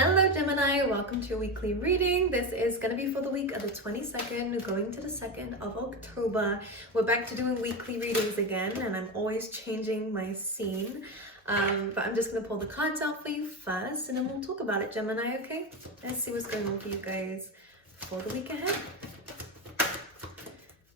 Hello Gemini, welcome to your weekly reading. This is going to be for the week of the 22nd going to the 2nd of October. We're back to doing weekly readings again, and I'm always changing my scene. But I'm just going to pull the cards out for you first, and then we'll talk about it, Gemini, okay? Let's see what's going on for you guys for the week ahead.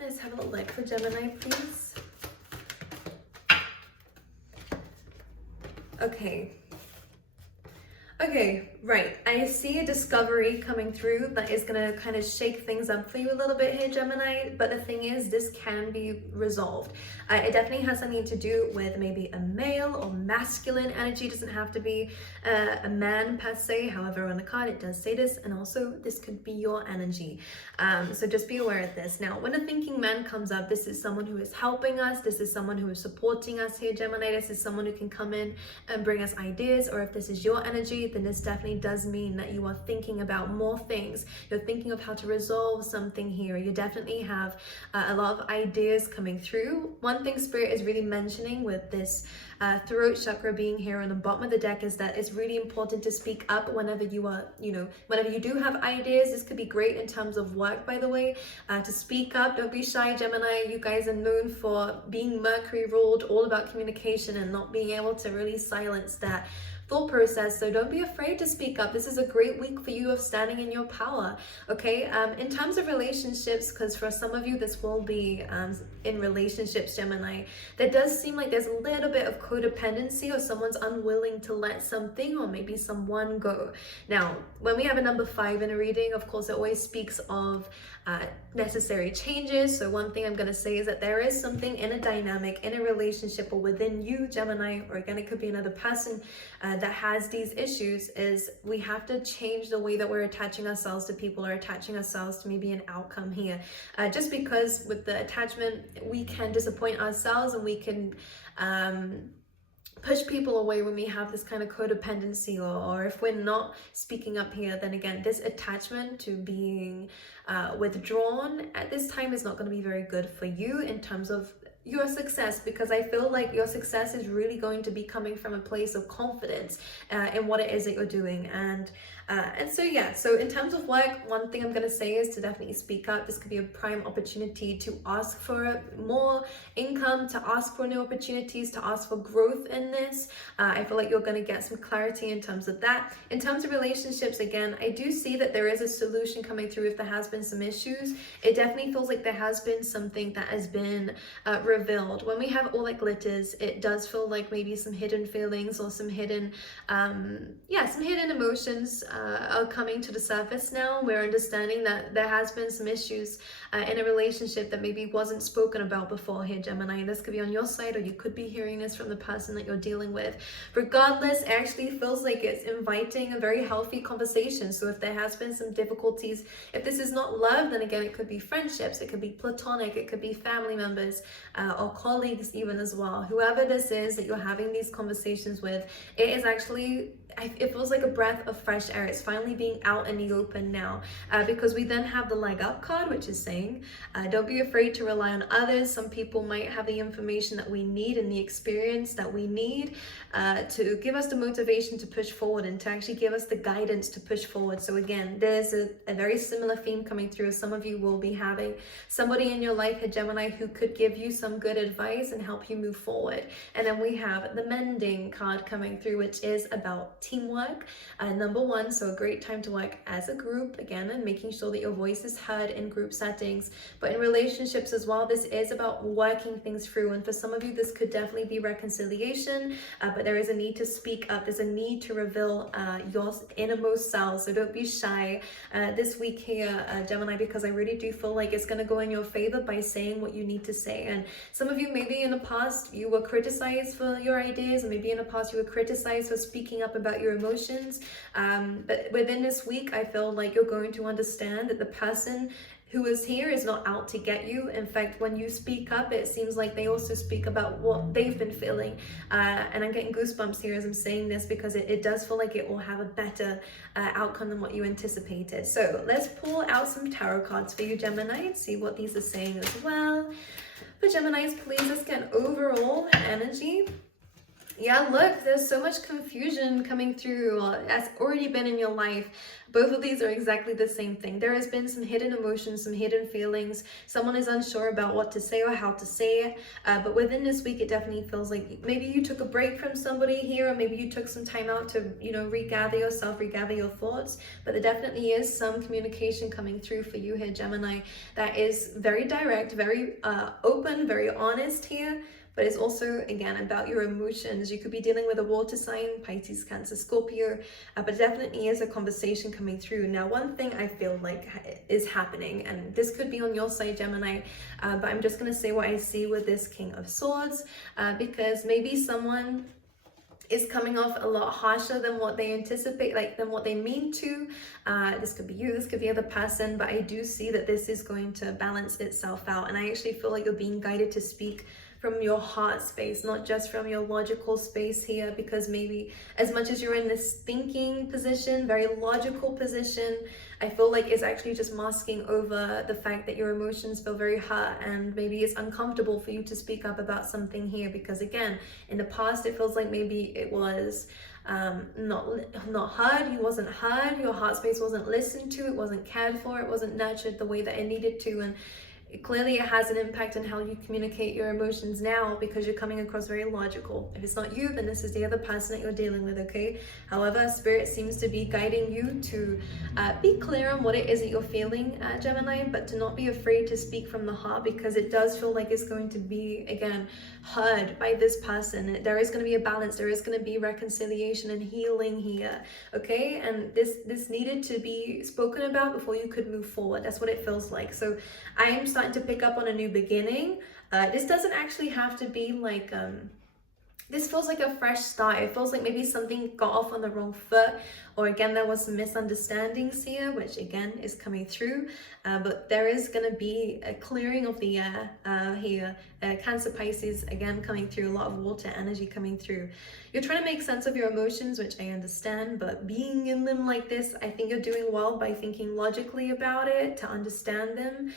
Let's have a little look for Gemini, please. Okay, right. I see a discovery coming through that is going to kind of shake things up for you a little bit here, Gemini. But the thing is, this can be resolved. It definitely has something to do with maybe a male or masculine energy. It doesn't have to be a man per se. However, on the card, it does say this. And also, this could be your energy. So just be aware of this. Now, when a thinking man comes up, this is someone who is helping us. This is someone who is supporting us here, Gemini. This is someone who can come in and bring us ideas. Or if this is your energy, then this definitely does mean that you are thinking about more things. You're thinking of how to resolve something here. You definitely have a lot of ideas coming through. One thing Spirit is really mentioning with this throat chakra being here on the bottom of the deck is that it's really important to speak up whenever you are, whenever you do have ideas. This could be great in terms of work, by the way, to speak up. Don't be shy, Gemini. You guys are known for being Mercury ruled, all about communication and not being able to really silence that thought process. So don't be afraid to speak up. This is a great week for you of standing in your power. Okay, in terms of relationships, because for some of you this will be in relationships, Gemini, there does seem like there's a little bit of codependency, or someone's unwilling to let something or maybe someone go. Now, when we have a number 5 in a reading, of course, it always speaks of necessary changes. So one thing I'm going to say is that there is something in a dynamic, in a relationship, or within you, Gemini, or again, it could be another person that has these issues, is we have to change the way that we're attaching ourselves to people, or attaching ourselves to maybe an outcome here. Just because with the attachment, we can disappoint ourselves, and we can push people away when we have this kind of codependency, or if we're not speaking up here, then again, this attachment to being withdrawn at this time is not going to be very good for you in terms of your success, because I feel like your success is really going to be coming from a place of confidence in what it is that you're doing. And so in terms of work, one thing I'm going to say is to definitely speak up. This could be a prime opportunity to ask for more income, to ask for new opportunities, to ask for growth in this. I feel like you're going to get some clarity in terms of that. In terms of relationships, again, I do see that there is a solution coming through if there has been some issues. It definitely feels like there has been something that has been revealed. When we have all that glitters, it does feel like maybe some hidden feelings or some hidden emotions are coming to the surface now. We're understanding that there has been some issues in a relationship that maybe wasn't spoken about before here, Gemini. This could be on your side, or you could be hearing this from the person that you're dealing with. Regardless, it actually feels like it's inviting a very healthy conversation. So if there has been some difficulties, if this is not love, then again, it could be friendships, it could be platonic, it could be family members, or colleagues even as well. Whoever this is that you're having these conversations with, it is actually, it feels like a breath of fresh air. It's finally being out in the open now, because we then have the leg up card, which is saying don't be afraid to rely on others. Some people might have the information that we need and the experience that we need to give us the motivation to push forward, and to actually give us the guidance to push forward. So again, there's a very similar theme coming through. Some of you will be having somebody in your life, a Gemini, who could give you some good advice and help you move forward. And then we have the mending card coming through, which is about teamwork. Number 1, so a great time to work as a group again, and making sure that your voice is heard in group settings, but in relationships as well. This is about working things through, and for some of you this could definitely be reconciliation, but there is a need to speak up. There's a need to reveal your innermost self. So don't be shy this week here, Gemini, because I really do feel like it's going to go in your favor by saying what you need to say. And some of you, maybe in the past you were criticized for your ideas, or maybe in the past you were criticized for speaking up about your emotions, but within this week I feel like you're going to understand that the person who is here is not out to get you. In fact, when you speak up, it seems like they also speak about what they've been feeling. And I'm getting goosebumps here as I'm saying this, because it does feel like it will have a better outcome than what you anticipated. So let's pull out some tarot cards for you, Gemini, and see what these are saying as well. For Geminis, please, let's get an overall energy Yeah, look, there's so much confusion coming through that's already been in your life. Both of these are exactly the same thing. There has been some hidden emotions, some hidden feelings. Someone is unsure about what to say or how to say it. But within this week, it definitely feels like maybe you took a break from somebody here, or maybe you took some time out to, regather yourself, regather your thoughts. But there definitely is some communication coming through for you here, Gemini, that is very direct, very open, very honest here. But it's also, again, about your emotions. You could be dealing with a water sign, Pisces, Cancer, Scorpio, but definitely is a conversation coming through. Now, one thing I feel like is happening, and this could be on your side, Gemini, but I'm just going to say what I see with this King of Swords, because maybe someone is coming off a lot harsher than what they anticipate, like than what they mean to. This could be you, this could be other person, but I do see that this is going to balance itself out. And I actually feel like you're being guided to speak from your heart space, not just from your logical space here, because maybe as much as you're in this thinking position, very logical position, I feel like it's actually just masking over the fact that your emotions feel very hurt, and maybe it's uncomfortable for you to speak up about something here, because again, in the past it feels like maybe it was not heard, you wasn't heard, your heart space wasn't listened to, it wasn't cared for, it wasn't nurtured the way that it needed to, and clearly it has an impact on how you communicate your emotions now, because you're coming across very logical. If it's not you, then this is the other person that you're dealing with, okay? However, Spirit seems to be guiding you to be clear on what it is that you're feeling, Gemini, but to not be afraid to speak from the heart, because it does feel like it's going to be, again, heard by this person. There is going to be a balance, there is going to be reconciliation and healing here, okay? And this needed to be spoken about before you could move forward. That's what it feels like. So I am starting to pick up on a new beginning. This doesn't actually have to be like this feels like a fresh start. It feels like maybe something got off on the wrong foot, or again, there was some misunderstandings here, which again is coming through. But there is going to be a clearing of the air here. Cancer, Pisces, again, coming through, a lot of water energy coming through. You're trying to make sense of your emotions, which I understand, but being in them like this, I think you're doing well by thinking logically about it, to understand them.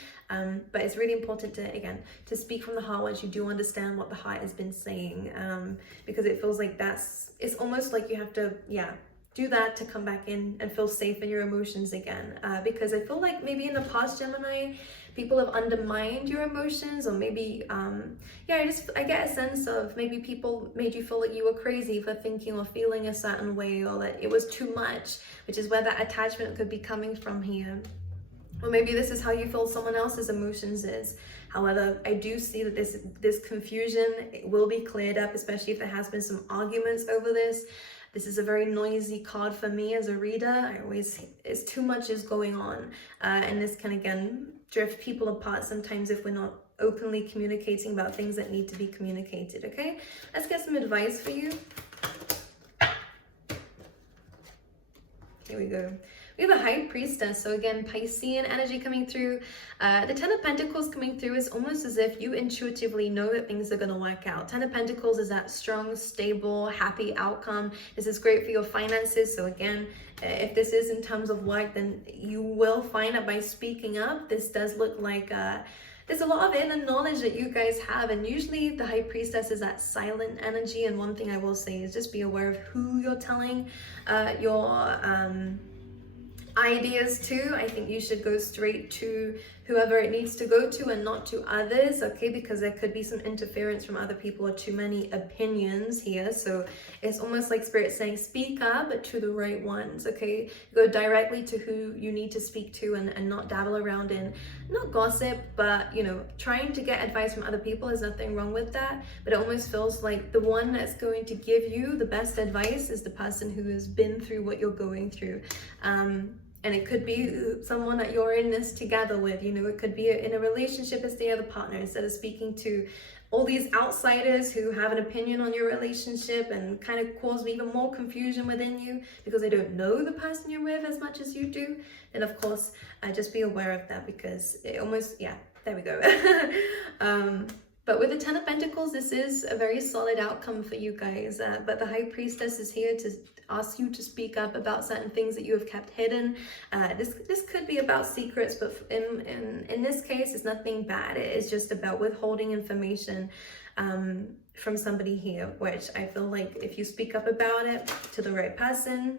But it's really important to, again, to speak from the heart once you do understand what the heart has been saying, because it feels like it's almost like you have to, do that to come back in and feel safe in your emotions again. Because I feel like maybe in the past, Gemini, people have undermined your emotions, or maybe, I get a sense of maybe people made you feel like you were crazy for thinking or feeling a certain way, or that it was too much, which is where that attachment could be coming from here. Or maybe this is how you feel someone else's emotions is. However, I do see that this confusion will be cleared up, especially if there has been some arguments over this. This is a very noisy card for me as a reader. It's too much is going on. And this can, again, drift people apart sometimes if we're not openly communicating about things that need to be communicated, okay? Let's get some advice for you. Here we go. We have a High Priestess, so again, Piscean energy coming through. The Ten of Pentacles coming through is almost as if you intuitively know that things are going to work out. Ten of Pentacles is that strong, stable, happy outcome. This is great for your finances, so again, if this is in terms of work, then you will find that by speaking up, this does look like there's a lot of inner knowledge that you guys have, and usually the High Priestess is that silent energy. And one thing I will say is just be aware of who you're telling your ideas to. I think you should go straight to whoever it needs to go to and not to others, okay? Because there could be some interference from other people or too many opinions here. So it's almost like Spirit saying speak up, but to the right ones, okay? Go directly to who you need to speak to, and not dabble around in, not gossip, but trying to get advice from other people. There's nothing wrong with that, but it almost feels like the one that's going to give you the best advice is the person who has been through what you're going through. And it could be someone that you're in this together with, it could be in a relationship as the other partner, instead of speaking to all these outsiders who have an opinion on your relationship and kind of cause even more confusion within you because they don't know the person you're with as much as you do. Then of course, just be aware of that, because it almost, there we go. But with the Ten of Pentacles, this is a very solid outcome for you guys. But the High Priestess is here to ask you to speak up about certain things that you have kept hidden. This could be about secrets, but in this case, it's nothing bad. It is just about withholding information from somebody here, which I feel like if you speak up about it to the right person,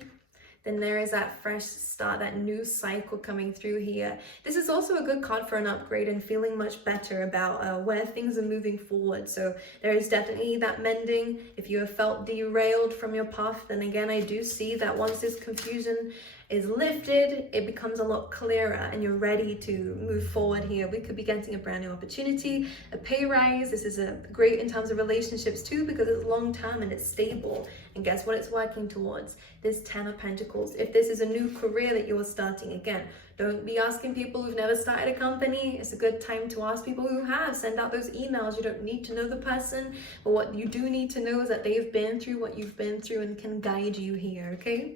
then there is that fresh start, that new cycle coming through here. This is also a good card for an upgrade and feeling much better about where things are moving forward. So there is definitely that mending. If you have felt derailed from your path, then again, I do see that once this confusion is lifted, it becomes a lot clearer and you're ready to move forward here. We could be getting a brand new opportunity, a pay rise. This is a great in terms of relationships too, because it's long term and it's stable. And guess what it's working towards? This 10 of Pentacles. If this is a new career that you're starting, again, don't be asking people who've never started a company. It's a good time to ask people who have. Send out those emails. You don't need to know the person, but what you do need to know is that they've been through what you've been through and can guide you here, okay?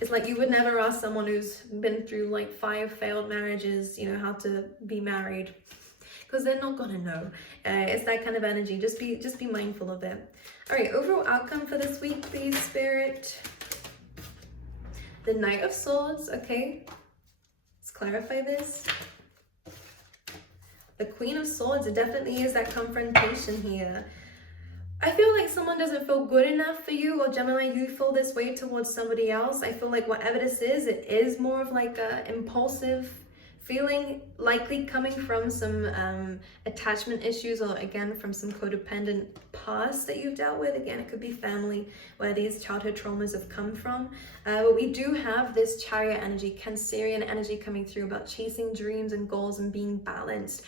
It's like you would never ask someone who's been through like 5 failed marriages, you know, how to be married, because they're not gonna know. It's that kind of energy. Just be mindful of it. All right, overall outcome for this week, please, Spirit. The Knight of Swords, okay. Let's clarify this. The Queen of Swords, it definitely is that confrontation here. I feel like someone doesn't feel good enough for you, or Gemini, you feel this way towards somebody else. I feel like whatever this is, it is more of like a impulsive feeling, likely coming from some attachment issues, or again from some codependent past that you've dealt with. Again, it could be family where these childhood traumas have come from, but we do have this Chariot energy, Cancerian energy coming through about chasing dreams and goals and being balanced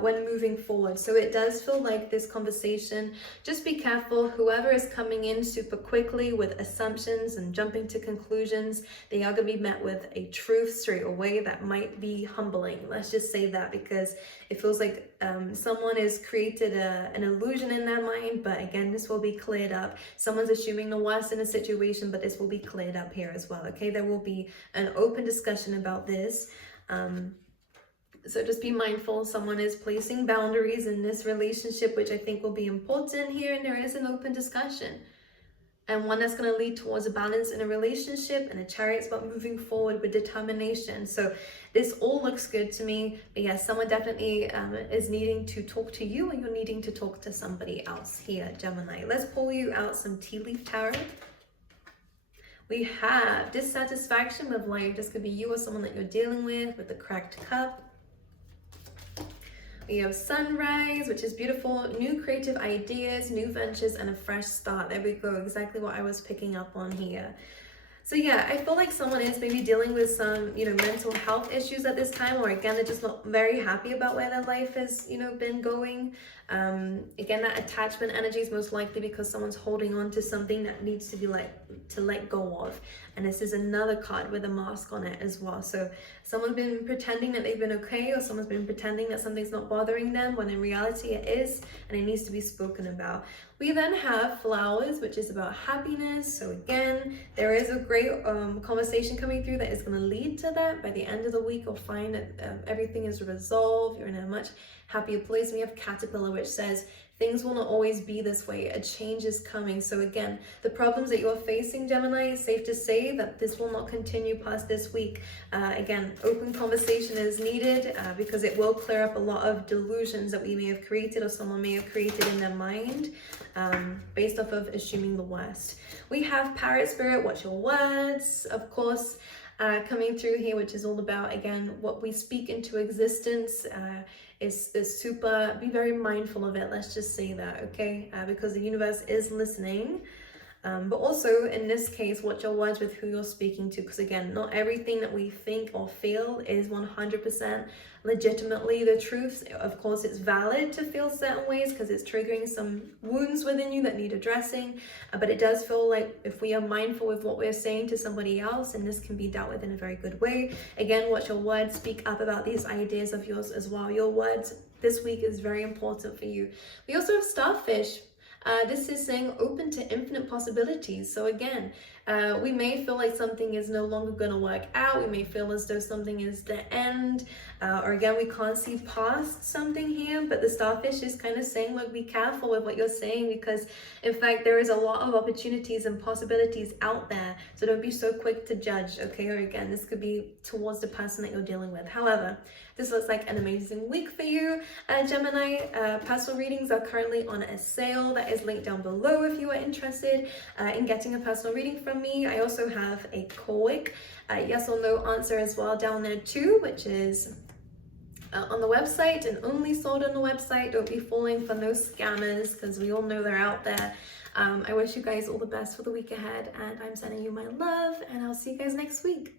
when moving forward. So it does feel like this conversation, just be careful. Whoever is coming in super quickly with assumptions and jumping to conclusions, they are going to be met with a truth straight away that might be humbling. Let's just say that, because it feels like someone has created an illusion in their mind, but again, this will be cleared up. Someone's assuming the worst in a situation, but this will be cleared up here as well, okay? There will be an open discussion about this. So just be mindful. Someone is placing boundaries in this relationship, which I think will be important here, and there is an open discussion. And one that's going to lead towards a balance in a relationship, and a Chariot's about moving forward with determination. So this all looks good to me. But yes, someone definitely is needing to talk to you, and you're needing to talk to somebody else here, Gemini. Let's pull you out some tea leaf tarot. We have dissatisfaction with life. This could be you or someone that you're dealing with the cracked cup. We have sunrise, which is beautiful, new creative ideas, new ventures, and a fresh start. There we go, exactly what I was picking up on here. So yeah, I feel like someone is maybe dealing with some, mental health issues at this time, or again, they're just not very happy about where their life has, been going. Again, that attachment energy is most likely because someone's holding on to something that needs to be let go of. And this is another card with a mask on it as well. So someone's been pretending that they've been okay, or someone's been pretending that something's not bothering them, when in reality it is, and it needs to be spoken about. We then have flowers, which is about happiness. So again, there is a great conversation coming through that is going to lead to that. By the end of the week, you'll find that everything is resolved. You're in a much happier place. We have Caterpillar, which says things will not always be this way. A change is coming. So again, the problems that you're facing, Gemini, it's safe to say that this will not continue past this week. Again, open conversation is needed because it will clear up a lot of delusions that we may have created, or someone may have created in their mind based off of assuming the worst. We have Parrot Spirit, watch your words, of course, coming through here, which is all about, again, what we speak into existence. Is super, be very mindful of it. Let's just say that, okay? Because the universe is listening. But also in this case, watch your words with who you're speaking to, because again, not everything that we think or feel is 100% legitimately the truth. Of course, it's valid to feel certain ways because it's triggering some wounds within you that need addressing, but it does feel like if we are mindful with what we're saying to somebody else, and this can be dealt with in a very good way. Again, watch your words, speak up about these ideas of yours as well. Your words this week is very important for you. We also have Starfish. This is saying open to infinite possibilities. So again, We may feel like something is no longer going to work out. We may feel as though something is the end, or again, we can't see past something here. But the starfish is kind of saying, look, be careful with what you're saying, because in fact, there is a lot of opportunities and possibilities out there. So don't be so quick to judge, okay? Or again, this could be towards the person that you're dealing with. However, this looks like an amazing week for you, Gemini. Personal readings are currently on a sale that is linked down below if you are interested in getting a personal reading from me. I also have a quick yes or no answer as well down there too, which is on the website and only sold on the website. Don't be falling for those scammers, because we all know they're out there. I wish you guys all the best for the week ahead, and I'm sending you my love, and I'll see you guys next week.